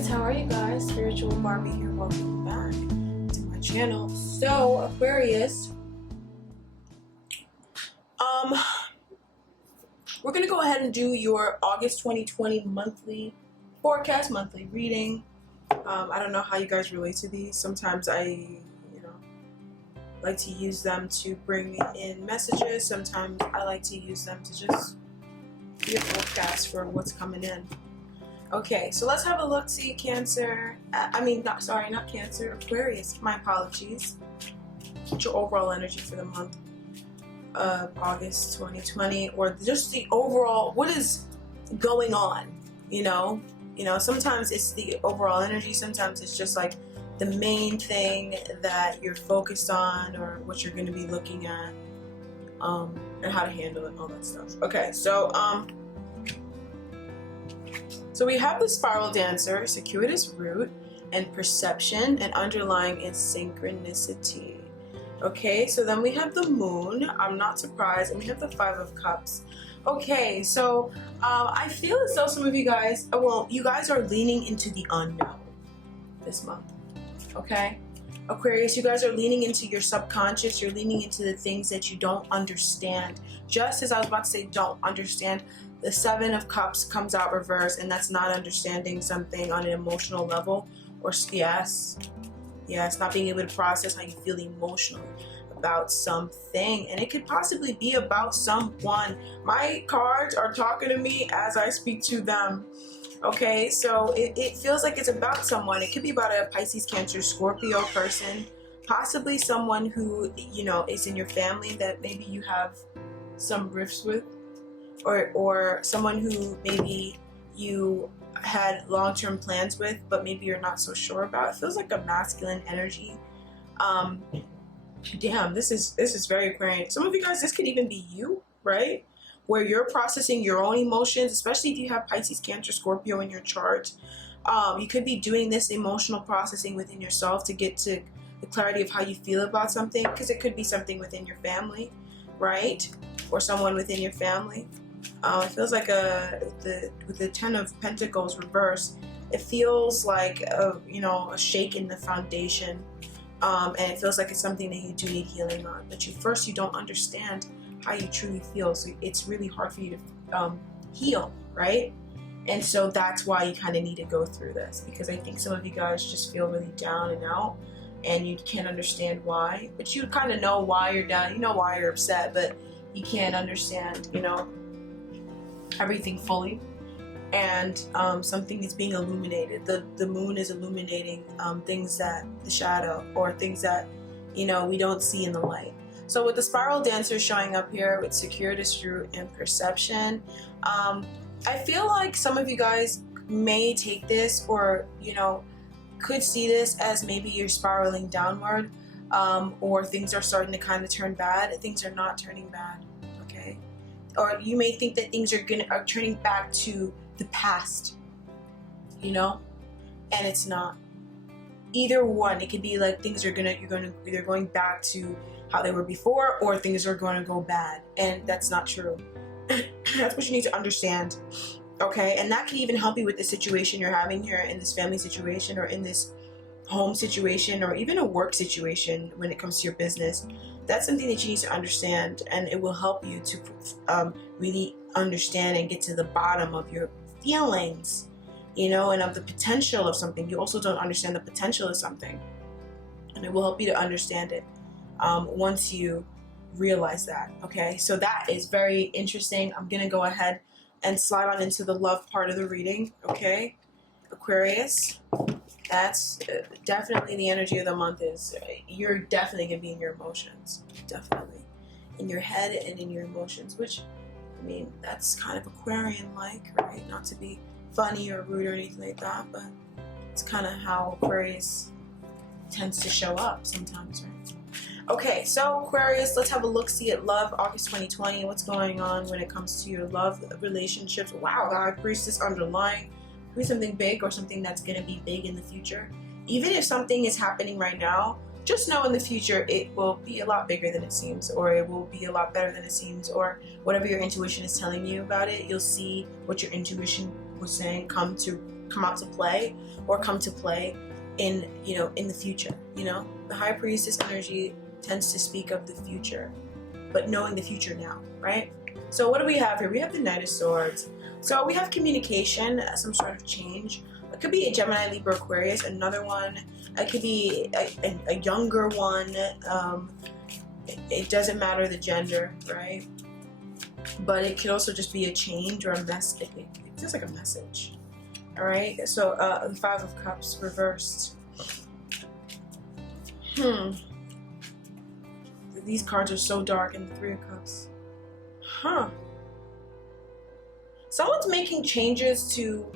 Aquarius, how are you guys? Spiritual Barbie here. Welcome back to my channel. So, Aquarius, we're going to go ahead and do your August 2020 monthly forecast, monthly reading. I don't know how you guys relate to these. Sometimes I, like to use them to bring in messages. Sometimes I like to use them to just be a forecast for what's coming in. Okay, so let's have a look. See, Cancer. Not Cancer. Aquarius. My apologies. What's your overall energy for the month of August 2020, or just the overall? What is going on? Sometimes it's the overall energy. Sometimes it's just like the main thing that you're focused on, or what you're going to be looking at, and how to handle it, and all that stuff. Okay, So we have the Spiral Dancer, Circuitous Root, and Perception, and underlying is Synchronicity. Okay, so then we have the Moon, I'm not surprised, and we have the Five of Cups. Okay, so I feel as though some of you guys, you guys are leaning into the unknown this month. Okay, Aquarius, you guys are leaning into your subconscious. You're leaning into the things that you don't understand. Just as I was about to say don't understand, the Seven of Cups comes out reverse, and that's not understanding something on an emotional level, or yes, not being able to process how you feel emotionally about something, and it could possibly be about someone. My cards are talking to me as I speak to them. Okay, so it feels like it's about someone. It could be about a Pisces, Cancer, Scorpio person, possibly someone who, is in your family that maybe you have some rifts with, or someone who maybe you had long-term plans with, but maybe you're not so sure about. It feels like a masculine energy. Damn, this is very Aquarian. Some of you guys, this could even be you, right? Where you're processing your own emotions, especially if you have Pisces, Cancer, Scorpio in your chart. You could be doing this emotional processing within yourself to get to the clarity of how you feel about something, because it could be something within your family, right? Or someone within your family. It feels like with the Ten of Pentacles reverse, it feels like a shake in the foundation, and it feels like it's something that you do need healing on. But you don't understand how you truly feel, so it's really hard for you to heal, right? And so that's why you kind of need to go through this, because I think some of you guys just feel really down and out, and you can't understand why. But you kind of know why you're down. You know why you're upset, but you can't understand, everything fully. And something is being illuminated. The moon is illuminating things that the shadow, or things that we don't see in the light. So with the Spiral Dancer showing up here with Circuitous Root and Perception, I feel like some of you guys may take this, or could see this as maybe you're spiraling downward, or things are starting to kind of turn bad. Things are not turning bad, okay? Or you may think that things are turning back to the past, and it's not. Either one, it could be like things you're either going back to how they were before, or things are going to go bad, and that's not true. That's what you need to understand, okay? And that can even help you with the situation you're having here, in this family situation, or in this home situation, or even a work situation when it comes to your business. That's something that you need to understand, and it will help you to really understand and get to the bottom of your feelings, and of the potential of something. You also don't understand the potential of something, and it will help you to understand it once you realize that. Okay, so that is very interesting. I'm gonna go ahead and slide on into the love part of the reading. Okay, Aquarius, that's definitely the energy of the month. Is you're definitely gonna be in your emotions, definitely in your head and in your emotions, which that's kind of Aquarian like, right? Not to be funny or rude or anything like that, but it's kind of how Aquarius tends to show up sometimes, right? Okay, so Aquarius, let's have a look-see at love, August 2020. What's going on when it comes to your love relationships? Wow, the High Priestess underlying. Could be something big, or something that's going to be big in the future. Even if something is happening right now, just know in the future it will be a lot bigger than it seems, or it will be a lot better than it seems, or whatever your intuition is telling you about it, you'll see what your intuition was saying come to come out to play or come to play in, you know, in the future. You know, the High Priestess energy tends to speak of the future, but knowing the future now, right? So what do we have here? We have the Knight of Swords. So we have communication, some sort of change. It could be a Gemini, Libra, Aquarius, another one. It could be a younger one. It doesn't matter the gender, right? But it could also just be a change or a message. It's just like a message. All right. So the Five of Cups reversed. These cards are so dark, and the Three of Cups. Someone's making changes to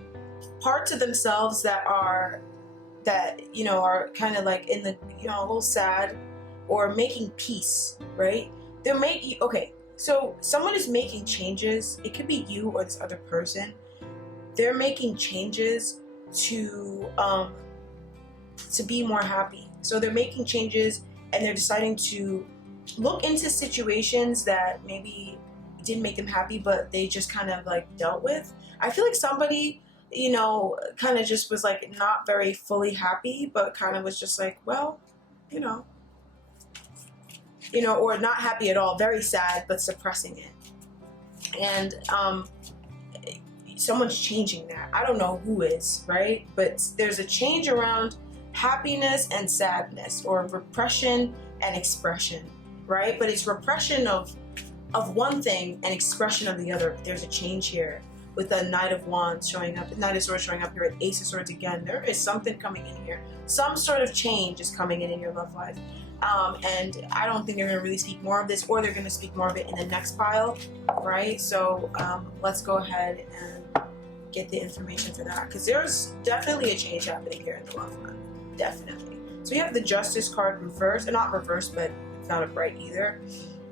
parts of themselves that you know, are kind of like in the, you know, a little sad, or making peace, right? They're making, okay, so someone is making changes. It could be you or this other person. They're making changes to be more happy. So they're making changes, and they're deciding to look into situations that maybe didn't make them happy, but they just kind of like dealt with. I feel like somebody, you know, kind of just was like not very fully happy, but kind of was just like, well, you know, or not happy at all, very sad, but suppressing it. And someone's changing that. I don't know who is, right? But there's a change around happiness and sadness, or repression and expression, right? But it's repression of one thing and expression of the other. There's a change here with the Knight of Wands showing up, Knight of Swords showing up here, with Ace of Swords again. There is something coming in here. Some sort of change is coming in your love life. And I don't think they're going to really speak more of this, or they're going to speak more of it in the next pile, right? So let's go ahead and get the information for that, because there's definitely a change happening here in the love life. Definitely. So we have the Justice card reversed, not reversed, but it's not a bright either.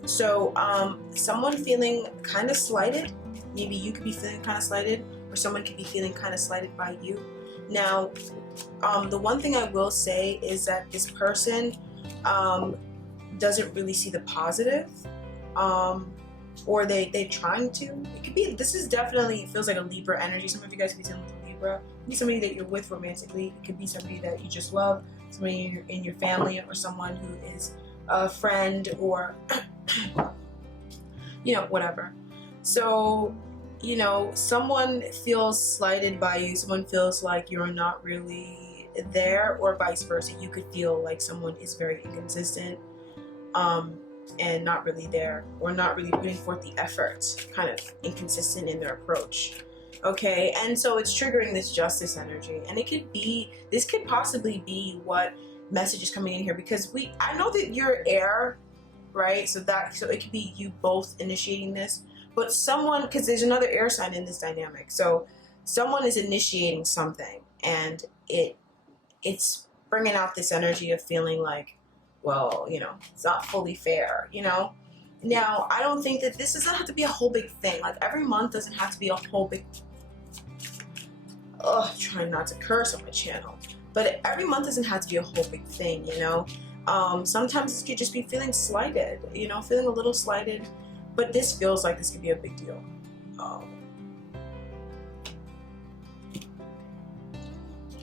So someone feeling kind of slighted. Maybe you could be feeling kind of slighted, or someone could be feeling kind of slighted by you. Now, the one thing I will say is that this person doesn't really see the positive, or they're trying to. It could be, this is definitely, it feels like a Libra energy. Some of you guys could be dealing with Libra. It could be somebody that you're with romantically. It could be somebody that you just love, somebody in your family, or someone who is a friend, or you know, whatever. So, you know, someone feels slighted by you. Someone feels like you're not really there, or vice versa. You could feel like someone is very inconsistent, and not really there, or not really putting forth the effort, kind of inconsistent in their approach. Okay, and so it's triggering this Justice energy, and it could be, this could possibly be what message is coming in here, because I know that you're air, right? So it could be you both initiating this, but someone, because there's another air sign in this dynamic, so someone is initiating something, and it's bringing out this energy of feeling like, well, you know, it's not fully fair, you know. Now, I don't think that this doesn't have to be a whole big thing. Like, every month doesn't have to be a whole big, trying not to curse on my channel, but every month doesn't have to be a whole big thing, you know. Sometimes this could just be feeling slighted, you know, feeling a little slighted, but this feels like this could be a big deal.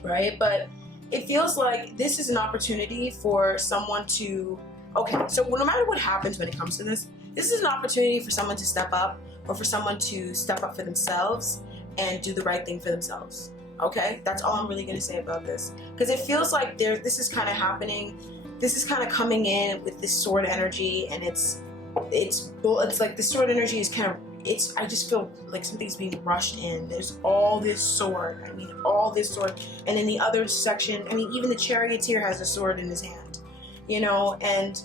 Right? But it feels like this is an opportunity for someone to, okay, so no matter what happens when it comes to this is an opportunity for someone to step up, or for someone to step up for themselves and do the right thing for themselves. Okay? That's all I'm really going to say about this. Because it feels like this is kind of happening. This is kind of coming in with this sword energy, and it's like the sword energy is kind of, I just feel like something's being rushed in. There's all this sword. I mean, all this sword. And in the other section, I mean, even the charioteer has a sword in his hand, you know, and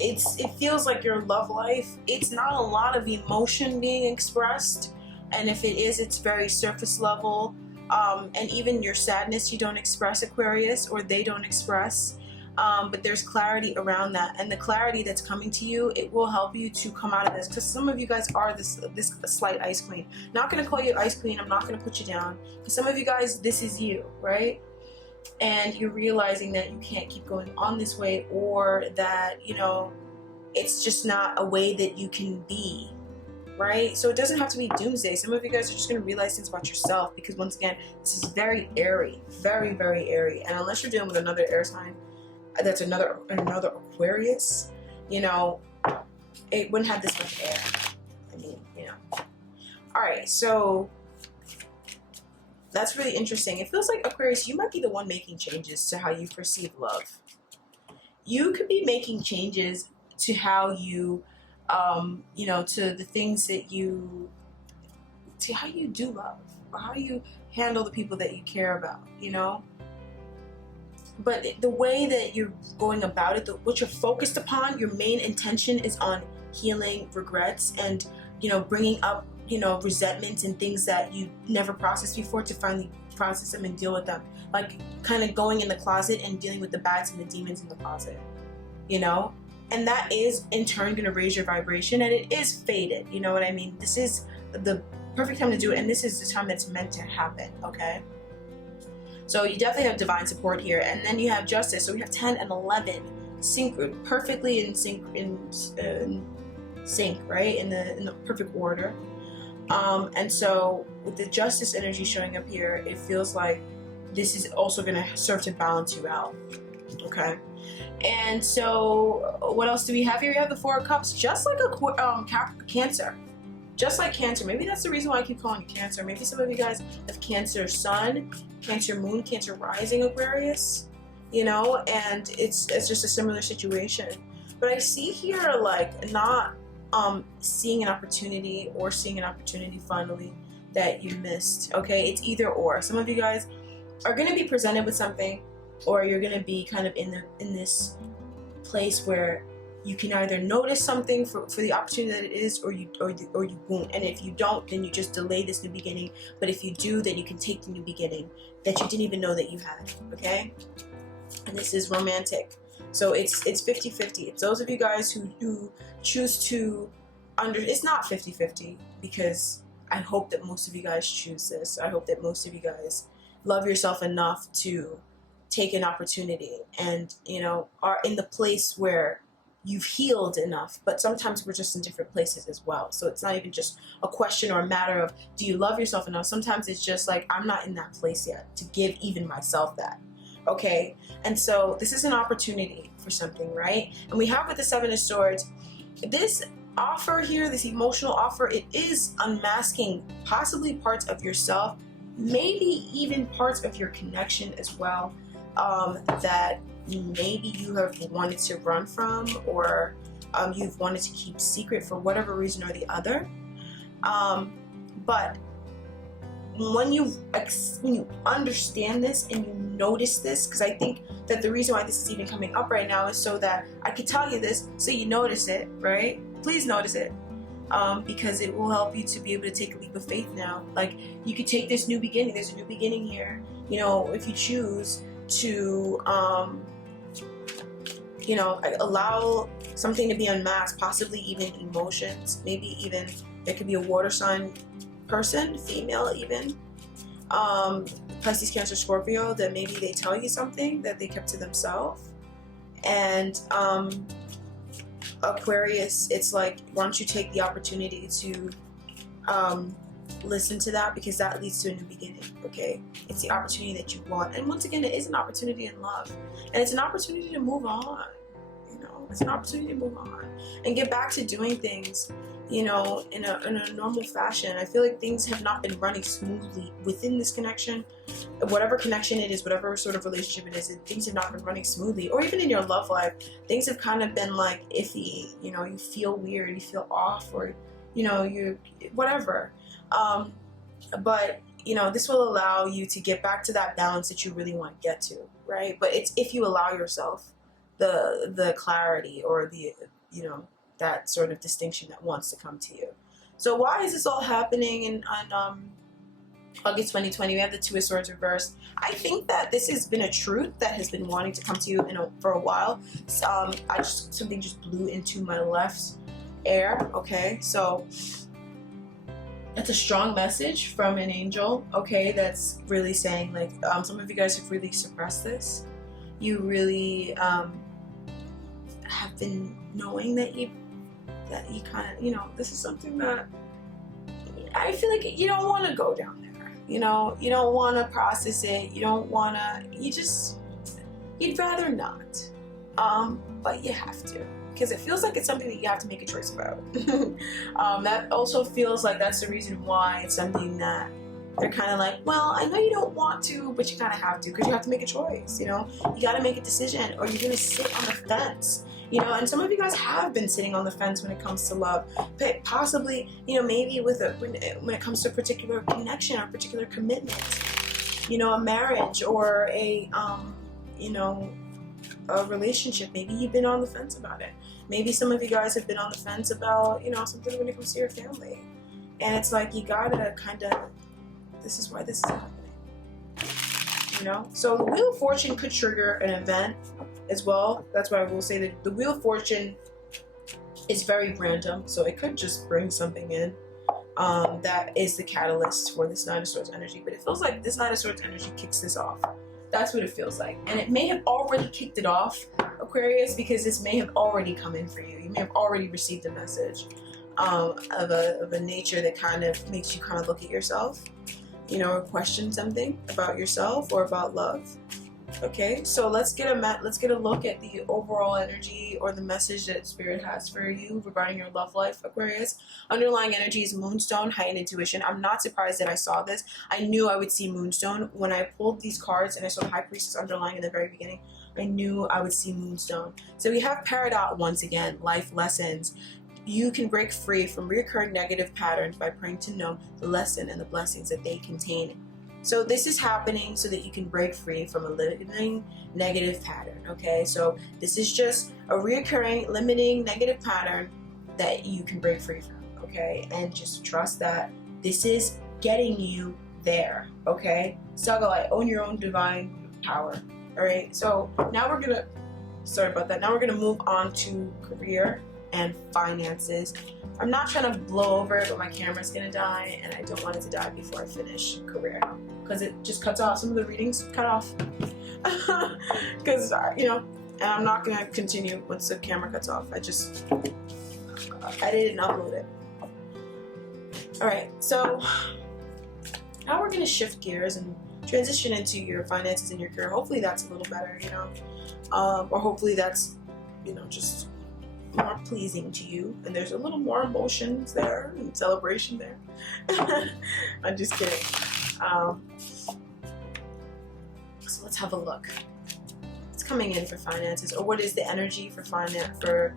it feels like your love life, it's not a lot of emotion being expressed. And if it is, it's very surface level. And even your sadness, you don't express, Aquarius, or they don't express. But there's clarity around that, and the clarity that's coming to you, it will help you to come out of this, because some of you guys are this slight ice queen. Not going to call you ice queen, I'm not going to put you down, because some of you guys, this is you, right? And you're realizing that you can't keep going on this way, or that, you know, it's just not a way that you can be, right? So it doesn't have to be doomsday. Some of you guys are just going to realize things about yourself, because once again, this is very airy, very, very airy. And unless you're dealing with another air sign, that's another Aquarius, you know, it wouldn't have this much air. I mean, you know. All right, so that's really interesting. It feels like, Aquarius, you might be the one making changes to how you perceive love. You could be making changes to how you, you know, to the things that you, to how you do love, or how you handle the people that you care about, you know. But the way that you're going about it, what you're focused upon, your main intention is on healing regrets and, you know, bringing up, you know, resentments and things that you never processed before, to finally process them and deal with them. Like kind of going in the closet and dealing with the bats and the demons in the closet, you know? And that is in turn going to raise your vibration, and it is fated. You know what I mean? This is the perfect time to do it, and this is the time that's meant to happen, okay? So you definitely have divine support here. And then you have justice. So we have 10 and 11 perfectly in sync, right? In the perfect order. And so with the justice energy showing up here, it feels like this is also going to serve to balance you out, okay? And so what else do we have here? We have the Four of Cups, just like a Cancer. Just like Cancer. Maybe that's the reason why I keep calling you Cancer. Maybe some of you guys have Cancer Sun, Cancer Moon, Cancer Rising, Aquarius, you know, and it's just a similar situation. But I see here, like, not seeing an opportunity, or seeing an opportunity finally that you missed, okay? It's either or. Some of you guys are going to be presented with something, or you're going to be kind of in this place where you can either notice something for the opportunity that it is, or you won't. And if you don't, then you just delay this new beginning. But if you do, then you can take the new beginning that you didn't even know that you had, okay? And this is romantic. So it's 50-50. It's those of you guys who choose to it's not 50-50, because I hope that most of you guys choose this. I hope that most of you guys love yourself enough to take an opportunity, and, you know, are in the place where you've healed enough. But sometimes we're just in different places as well. So it's not even just a question or a matter of, do you love yourself enough? Sometimes it's just like, I'm not in that place yet to give even myself that. Okay, and so this is an opportunity for something, right? And we have with the Seven of Swords, this offer here, this emotional offer, it is unmasking possibly parts of yourself, maybe even parts of your connection as well, that maybe you have wanted to run from, or you've wanted to keep secret for whatever reason or the other. But when you understand this and you notice this, because I think that the reason why this is even coming up right now is so that I could tell you this, so you notice it, right? Please notice it, because it will help you to be able to take a leap of faith now. Like, you could take this new beginning. There's a new beginning here. You know, if you choose to, you know, allow something to be unmasked, possibly even emotions. Maybe even there could be a water sign person, female even, Pisces, Cancer, Scorpio, that maybe they tell you something that they kept to themselves. And Aquarius, it's like, why don't you take the opportunity to listen to that, because that leads to a new beginning, okay? It's the opportunity that you want. And once again, it is an opportunity in love, and it's an opportunity to move on, you know? It's an opportunity to move on and get back to doing things, you know, in a normal fashion. I feel like things have not been running smoothly within this connection, whatever connection it is, whatever sort of relationship it is. Things have not been running smoothly, or even in your love life, things have kind of been like iffy. You know, you feel weird, you feel off, or, you know, you whatever. But, you know, this will allow you to get back to that balance that you really want to get to, right? But it's if you allow yourself the clarity, or the, you know, that sort of distinction that wants to come to you. So why is this all happening on August 2020? We have the Two of Swords reversed. I think that this has been a truth that has been wanting to come to you for a while. Something just blew into my left ear. Okay, so that's a strong message from an angel. Okay, that's really saying, like, some of you guys have really suppressed this. You really have been knowing that you kind of, you know, this is something that I feel like you don't want to go down there. You know, you don't want to process it. You don't want to, you'd rather not. But you have to, because it feels like it's something that you have to make a choice about. That also feels like that's the reason why it's something that they're kind of like, well, I know you don't want to, but you kind of have to, because you have to make a choice, you know? You got to make a decision, or you're going to sit on the fence, you know? And some of you guys have been sitting on the fence when it comes to love, but possibly, you know, maybe with when it comes to a particular connection or a particular commitment, you know, a marriage or a, you know, a relationship. Maybe you've been on the fence about it. Maybe some of you guys have been on the fence about, you know, something when it comes to your family. And it's like, you gotta kind of, this is why this is happening, you know? So the Wheel of Fortune could trigger an event as well. That's why I will say that the Wheel of Fortune is very random, so it could just bring something in that is the catalyst for this Nine of Swords energy. But it feels like this Nine of Swords energy kicks this off. That's what it feels like. And it may have already kicked it off, Aquarius, because this may have already come in for you. You may have already received a message of a nature that kind of makes you kind of look at yourself, you know, or question something about yourself or about love. Okay, so let's get a look at the overall energy or the message that Spirit has for you regarding your love life, Aquarius. Underlying energy is Moonstone, heightened intuition. I'm not surprised that I saw this. I knew I would see Moonstone. When I pulled these cards and I saw High Priestess underlying in the very beginning, I knew I would see Moonstone. So we have Peridot once again, life lessons. You can break free from recurring negative patterns by praying to know the lesson and the blessings that they contain. So this is happening so that you can break free from a limiting negative pattern, okay? So this is just a reoccurring limiting negative pattern that you can break free from, okay? And just trust that this is getting you there, okay? Sagalite, own your own divine power, all right? So now we're gonna, sorry about that, now we're gonna move on to career and finances. I'm not trying to blow over it, but my camera's gonna die, and I don't want it to die before I finish career, because it just cuts off. Some of the readings cut off, because you know, and I'm not gonna continue once the camera cuts off. I just edited and upload it. All right, so now we're gonna shift gears and transition into your finances and your career. Hopefully that's a little better, you know, or hopefully that's, you know, just more pleasing to you, and there's a little more emotions there and celebration there. I'm just kidding. So let's have a look. What's coming in for finances, or what is the energy for finance for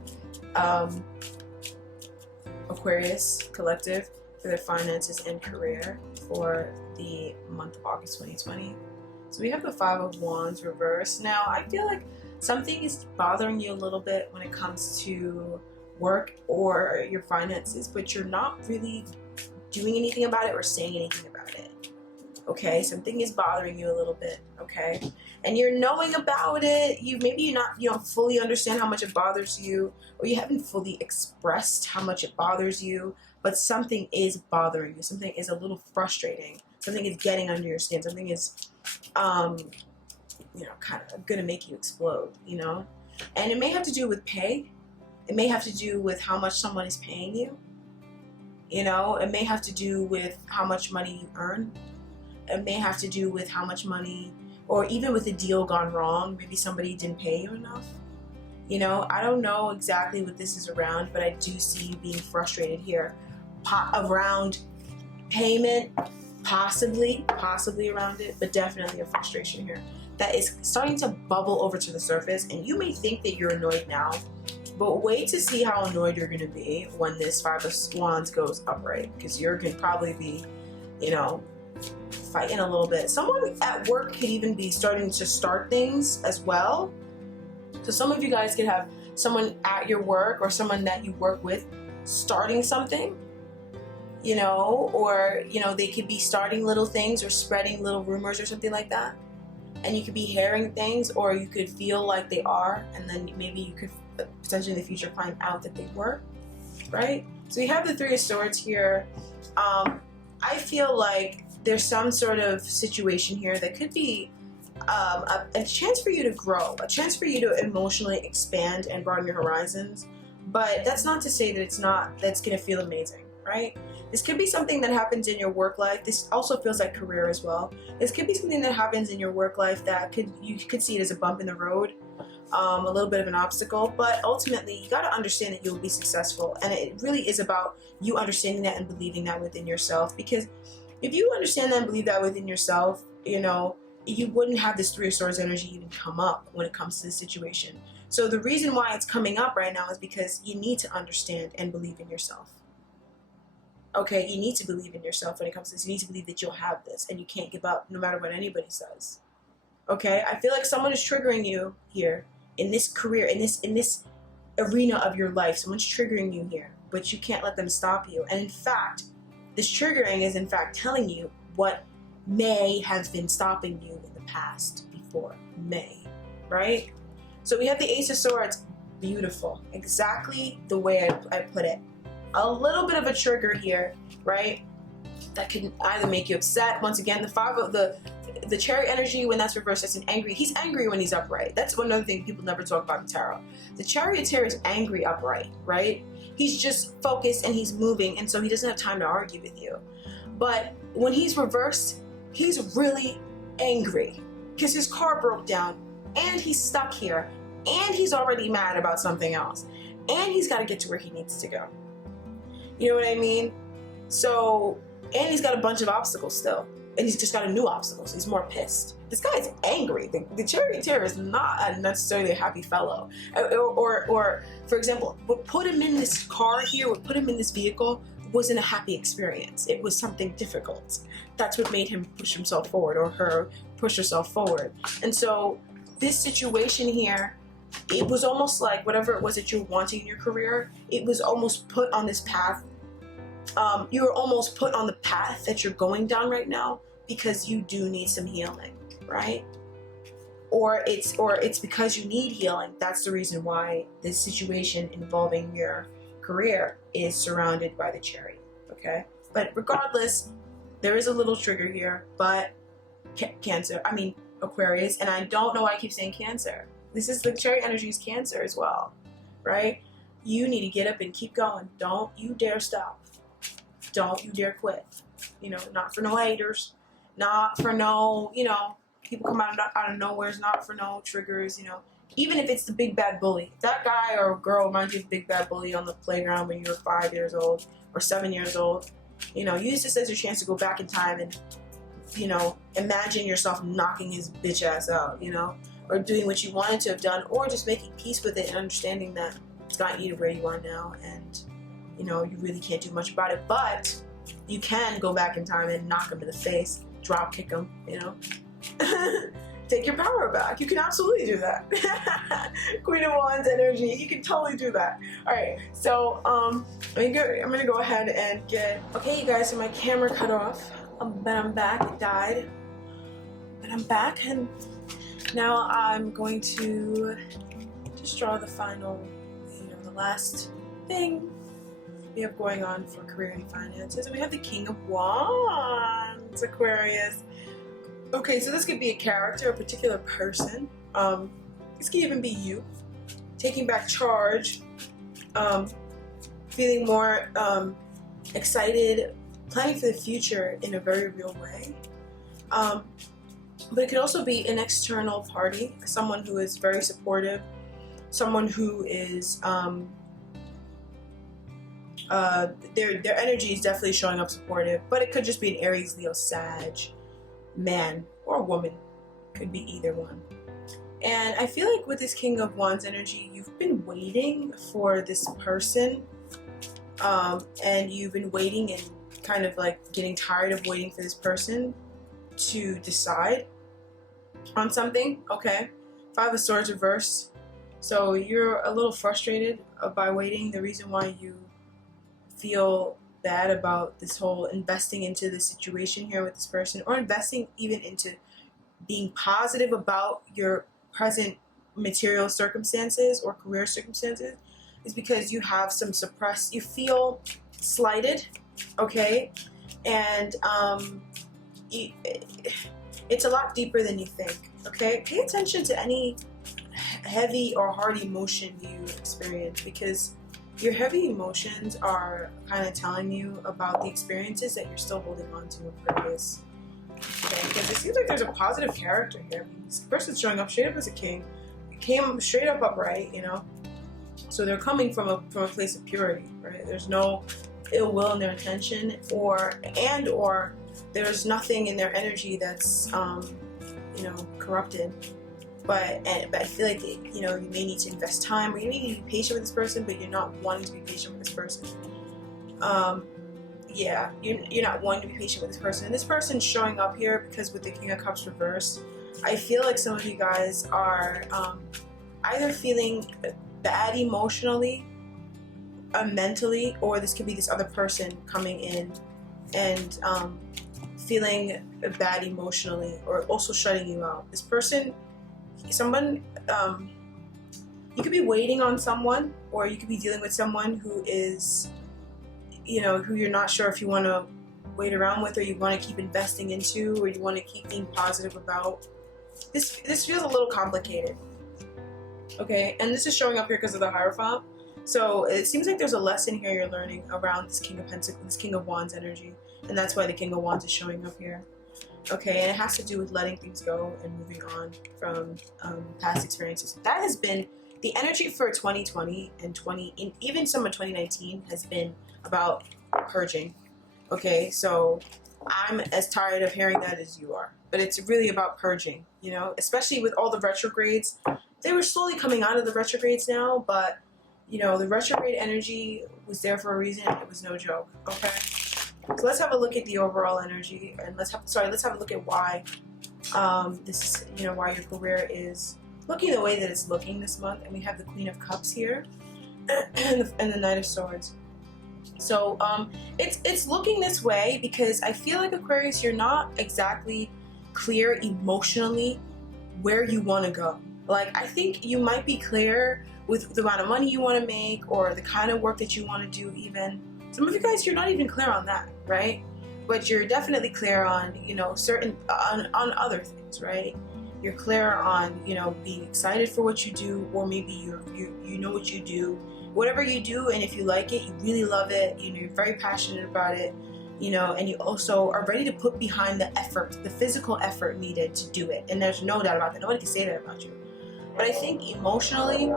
Aquarius collective for their finances and career for the month of August 2020. So we have the Five of Wands reversed. Now I feel like something is bothering you a little bit when it comes to work or your finances, but you're not really doing anything about it or saying anything about it. Okay, something is bothering you a little bit, okay? And you're knowing about it. You don't fully understand how much it bothers you, or you haven't fully expressed how much it bothers you, but something is bothering you. Something is a little frustrating. Something is getting under your skin. Something is you know, kind of gonna make you explode, you know? And it may have to do with pay. It may have to do with how much someone is paying you. You know, it may have to do with how much money you earn. It may have to do with how much money, or even with a deal gone wrong, maybe somebody didn't pay you enough. You know, I don't know exactly what this is around, but I do see you being frustrated here. Around payment, possibly around it, but definitely a frustration here that is starting to bubble over to the surface. And you may think that you're annoyed now, but wait to see how annoyed you're going to be when this Five of Wands goes upright, because you're going to probably be, you know, fighting a little bit. Someone at work could even be starting to start things as well. So some of you guys could have someone at your work or someone that you work with starting something, you know, or, you know, they could be starting little things or spreading little rumors or something like that. And you could be hearing things, or you could feel like they are, and then maybe you could potentially in the future find out that they were, right? So you have the Three of Swords here. I feel like there's some sort of situation here that could be a chance for you to grow, a chance for you to emotionally expand and broaden your horizons. But that's not to say that that's going to feel amazing, right? This could be something that happens in your work life. This also feels like career as well. This could be something that happens in your work life that you could see it as a bump in the road, a little bit of an obstacle, but ultimately you got to understand that you will be successful. And it really is about you understanding that and believing that within yourself. Because if you understand that and believe that within yourself, you know, you wouldn't have this Three of Swords energy even come up when it comes to this situation. So the reason why it's coming up right now is because you need to understand and believe in yourself. Okay, you need to believe in yourself when it comes to this. You need to believe that you'll have this and you can't give up no matter what anybody says. Okay, I feel like someone is triggering you here in this career, in this arena of your life. Someone's triggering you here, but you can't let them stop you. And in fact, this triggering is in fact telling you what may have been stopping you in the past before. May, right? So we have the Ace of Swords. Beautiful. Exactly the way I put it. A little bit of a trigger here, right? That can either make you upset. Once again, the Five of the Chariot energy, when that's reversed, that's an angry. He's angry when he's upright. That's one other thing people never talk about in tarot. The Charioteer is angry upright, right? He's just focused and he's moving, and so he doesn't have time to argue with you. But when he's reversed, he's really angry because his car broke down and he's stuck here and he's already mad about something else and he's got to get to where he needs to go. You know what I mean? So, and he's got a bunch of obstacles still. And he's just got a new obstacle, so he's more pissed. This guy's angry. The Charioteer is not necessarily a happy fellow. Or for example, what put him in this car here, what put him in this vehicle, wasn't a happy experience. It was something difficult. That's what made him push himself forward, or her push herself forward. And so this situation here, it was almost like whatever it was that you're wanting in your career, it was almost put on this path. You were almost put on the path that you're going down right now because you do need some healing, right? Or it's because you need healing. That's the reason why this situation involving your career is surrounded by the Chariot, okay? But regardless, there is a little trigger here, but Aquarius, and I don't know why I keep saying Cancer. This is the Chariot energy is Cancer as well, right? You need to get up and keep going. Don't you dare stop. Don't you dare quit. You know, not for no haters, not for no, you know, people come out of nowhere, not for no triggers, you know. Even if it's the big bad bully. If that guy or girl reminds you of the big bad bully on the playground when you were 5 years old or 7 years old, you know, use this as your chance to go back in time and, you know, imagine yourself knocking his bitch ass out, you know, or doing what you wanted to have done, or just making peace with it and understanding that it's gotten you to where you are now, and you know, you really can't do much about it, but you can go back in time and knock him in the face, drop kick him, you know. Take your power back. You can absolutely do that. Queen of Wands energy, you can totally do that. All right, so I'm gonna go ahead and get, okay you guys, so my camera cut off, but I'm back. It died, but I'm back, and now I'm going to just draw the final, you know, the last thing we have going on for career and finances. And we have the King of Wands, Aquarius. Okay, so this could be a character, a particular person. This could even be you, taking back charge, feeling more excited, planning for the future in a very real way. But it could also be an external party, someone who is very supportive, someone who is their energy is definitely showing up supportive, but it could just be an Aries, Leo, Sag, man or woman. Could be either one. And I feel like with this King of Wands energy, you've been waiting for this person, and you've been waiting and kind of like getting tired of waiting for this person to decide on something. Okay, Five of Swords reversed. So you're a little frustrated by waiting. The reason why you feel bad about this whole investing into the situation here with this person, or investing even into being positive about your present material circumstances or career circumstances, is because you have some suppressed, you feel slighted, okay? And it's a lot deeper than you think, okay? Pay attention to any heavy or hard emotion you experience, because your heavy emotions are kind of telling you about the experiences that you're still holding on to, Aquarius. Okay, because it seems like there's a positive character here. I mean, this person's showing up straight up as a king. It came straight up upright, you know. So they're coming from a place of purity, right? There's no ill will in their intention, or there's nothing in their energy that's you know, corrupted. But I feel like, you know, you may need to invest time, or you may need to be patient with this person, but you're not wanting to be patient with this person. Yeah, you're not wanting to be patient with this person. And this person's showing up here because with the King of Cups reversed, I feel like some of you guys are either feeling bad emotionally, mentally, or this could be this other person coming in and feeling bad emotionally, or also shutting you out. This person, someone, you could be waiting on someone, or you could be dealing with someone who is, you know, who you're not sure if you want to wait around with, or you want to keep investing into, or you want to keep being positive about. This feels a little complicated. Okay, and this is showing up here because of the Hierophant. So it seems like there's a lesson here you're learning around this King of Pentacles, this King of Wands energy, and that's why the King of Wands is showing up here. Okay, and it has to do with letting things go and moving on from past experiences. That has been the energy for 2020 and even some of 2019 has been about purging. Okay, so I'm as tired of hearing that as you are, but it's really about purging, you know, especially with all the retrogrades. They were slowly coming out of the retrogrades now, but you know, the retrograde energy was there for a reason. It was no joke. Okay, so let's have a look at the overall energy, and let's have a look at why this is, you know, why your career is looking the way that it's looking this month. And we have the Queen of Cups here and the Knight of Swords. So it's looking this way because I feel like, Aquarius, you're not exactly clear emotionally where you want to go. Like, I think you might be clear with the amount of money you want to make, or the kind of work that you want to do. Even some of you guys, you're not even clear on that, right? But you're definitely clear on, you know, certain on other things, right? You're clear on, you know, being excited for what you do, or maybe you know what you do, whatever you do, and if you like it, you really love it, you know, you're very passionate about it, you know, and you also are ready to put behind the effort, the physical effort needed to do it. And there's no doubt about that. Nobody can say that about you. But I think emotionally,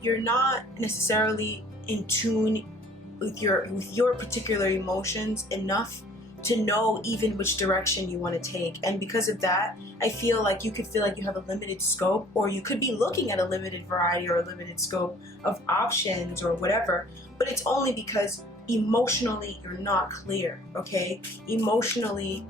you're not necessarily in tune with your particular emotions enough to know even which direction you want to take. And because of that, I feel like you could feel like you have a limited scope, or you could be looking at a limited variety or a limited scope of options or whatever, but it's only because emotionally you're not clear. Okay, emotionally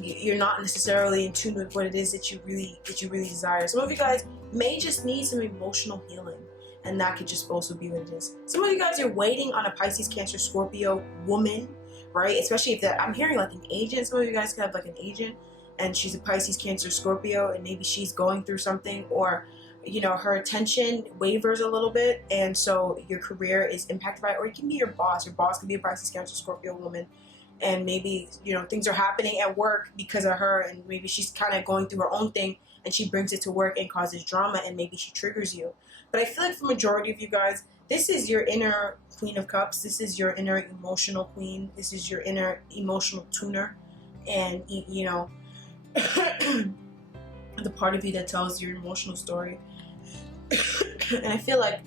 you're not necessarily in tune with what it is that you really desire. Some of you guys may just need some emotional healing, and that could just also be what it is. Some of you guys are waiting on a Pisces, Cancer, Scorpio woman, right? Especially if that, I'm hearing like an agent. Some of you guys could have like an agent, and she's a Pisces, Cancer, Scorpio, and maybe she's going through something, or you know, her attention wavers a little bit, and so your career is impacted by it. Or it can be your boss. Your boss could be a Pisces, Cancer, Scorpio woman, and maybe, you know, things are happening at work because of her, and maybe she's kind of going through her own thing, and she brings it to work and causes drama, and maybe she triggers you. But I feel like for majority of you guys, this is your inner Queen of Cups. This is your inner emotional queen. This is your inner emotional tuner, and you know, the part of you that tells your emotional story. And I feel like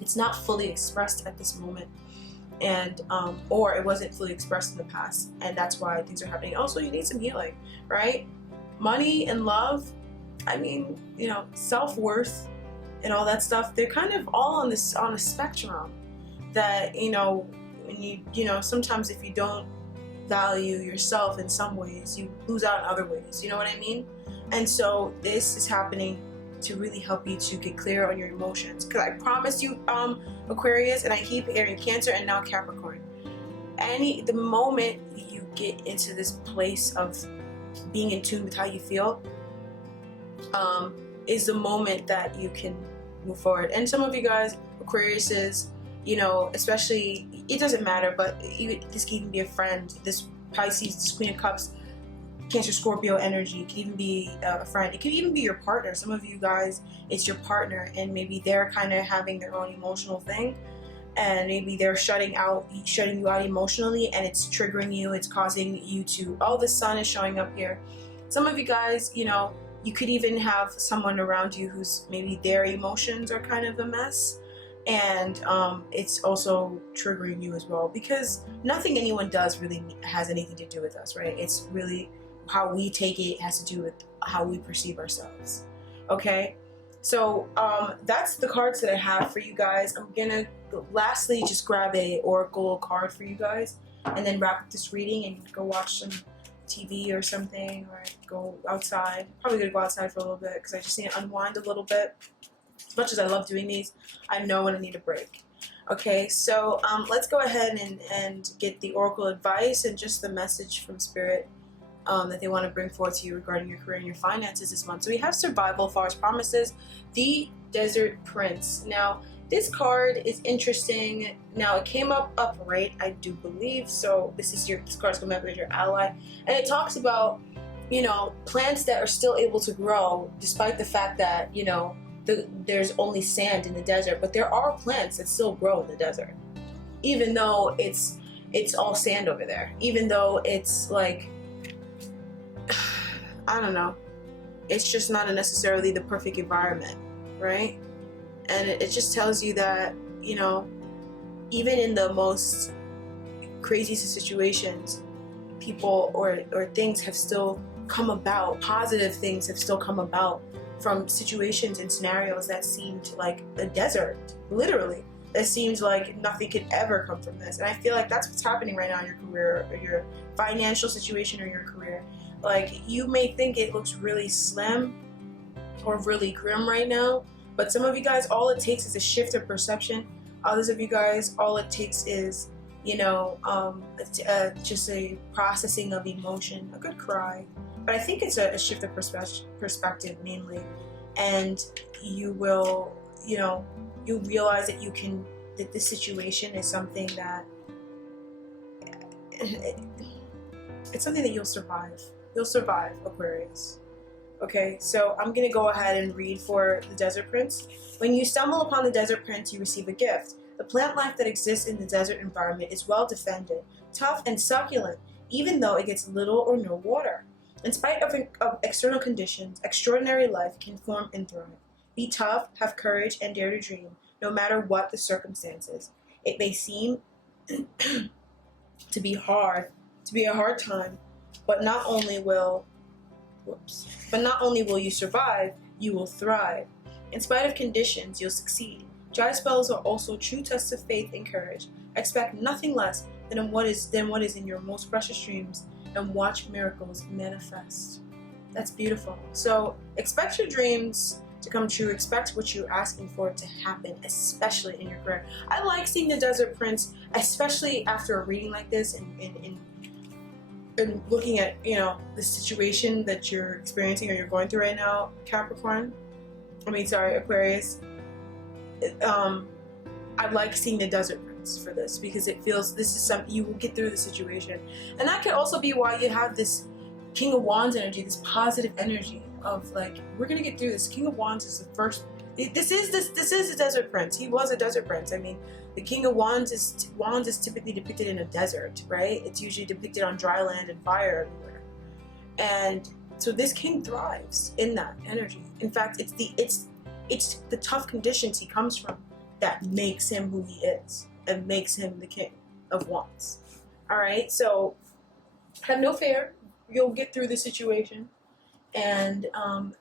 it's not fully expressed at this moment, and or it wasn't fully expressed in the past, and that's why things are happening. Also, you need some healing, right? Money and love, I mean, you know, self-worth and all that stuff, they're kind of all on a spectrum that, you know, when you know, sometimes if you don't value yourself in some ways, you lose out in other ways, you know what I mean? And so this is happening to really help you to get clear on your emotions, because I promise you, Aquarius, and I keep hearing Cancer and now Capricorn, the moment you get into this place of being in tune with how you feel, is the moment that you can move forward. And some of you guys, Aquariuses, you know, especially, it doesn't matter, but this can even be a friend, this Pisces, this Queen of Cups, Cancer, Scorpio energy. It could even be a friend. It could even be your partner. Some of you guys, it's your partner, and maybe they're kind of having their own emotional thing, and maybe they're shutting you out emotionally, and it's triggering you. It's causing you to, oh, the sun is showing up here. Some of you guys, you know, you could even have someone around you who's maybe their emotions are kind of a mess, and it's also triggering you as well, because nothing anyone does really has anything to do with us, right? It's really how we take it has to do with how we perceive ourselves. Okay, so that's the cards that I have for you guys. I'm gonna lastly just grab a oracle card for you guys, and then wrap up this reading and go watch some TV or something, or go outside. Probably gonna go outside for a little bit because I just need to unwind a little bit. As much as I love doing these, I know when I need a break. Okay, so let's go ahead and get the oracle advice and just the message from Spirit that they want to bring forth to you regarding your career and your finances this month. So we have Survival, False Promises, the Desert Prince. Now, this card is interesting. Now, it came up upright, I do believe. So this card's coming up as your ally, and it talks about, you know, plants that are still able to grow despite the fact that, you know, there's only sand in the desert, but there are plants that still grow in the desert, even though it's all sand over there, even though it's like, I don't know, it's just not necessarily the perfect environment, right? And it just tells you that, you know, even in the most craziest situations, people or things have still come about, positive things have still come about from situations and scenarios that seemed like a desert, literally. It seems like nothing could ever come from this. And I feel like that's what's happening right now in your career, or your financial situation, or your career. Like, you may think it looks really slim or really grim right now, but some of you guys, all it takes is a shift of perception. Others of you guys, all it takes is, you know, just a processing of emotion, a good cry. But I think it's a shift of perspective mainly, and you will, you know, you realize that that this situation is something that, it's something that you'll survive. You'll survive, Aquarius. Okay, so I'm going to go ahead and read for the Desert Prince. When you stumble upon the Desert Prince, you receive a gift. The plant life that exists in the desert environment is well defended, tough and succulent, even though it gets little or no water. In spite of external conditions, extraordinary life can form and thrive. Be tough, have courage, and dare to dream, no matter what the circumstances. It may seem to be a hard time, but not only will you survive, you will thrive. In spite of conditions, you'll succeed. Dry spells are also true tests of faith and courage. Expect nothing less than what is in your most precious dreams, and watch miracles manifest. That's beautiful. So expect your dreams to come true. Expect what you're asking for to happen, especially in your career. I like seeing the Desert Prince, especially after a reading like this, and looking at, you know, the situation that you're experiencing or you're going through right now, Aquarius. I like seeing the Desert Prince for this, because it feels this is something you will get through the situation. And that could also be why you have this King of Wands energy, this positive energy of like, we're gonna get through this. King of Wands is the first. This is the Desert Prince. He was a Desert Prince. I mean, the King of Wands is typically depicted in a desert, right? It's usually depicted on dry land and fire everywhere. And so this king thrives in that energy. In fact, it's the tough conditions he comes from that makes him who he is and makes him the King of Wands. All right, so have no fear. You'll get through the situation, and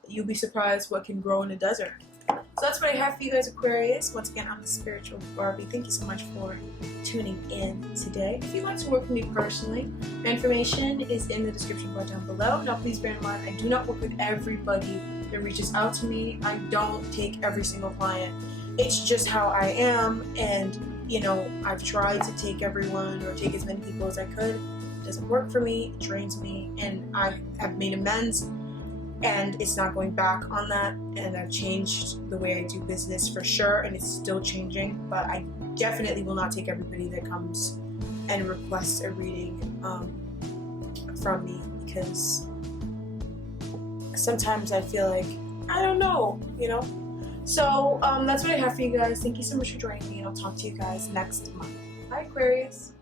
you'll be surprised what can grow in the desert. So that's what I have for you guys, Aquarius. Once again, I'm the Spiritual Barbie. Thank you so much for tuning in today. If you'd like to work with me personally, my information is in the description bar down below. Now, please bear in mind, I do not work with everybody that reaches out to me. I don't take every single client. It's just how I am, and, you know, I've tried to take everyone or take as many people as I could. It doesn't work for me. It drains me, and I have made amends. And it's not going back on that, and I've changed the way I do business for sure, and it's still changing, but I definitely will not take everybody that comes and requests a reading from me, because sometimes I feel like I don't know, you know. So that's what I have for you guys. Thank you so much for joining me, and I'll talk to you guys next month. Bye, Aquarius.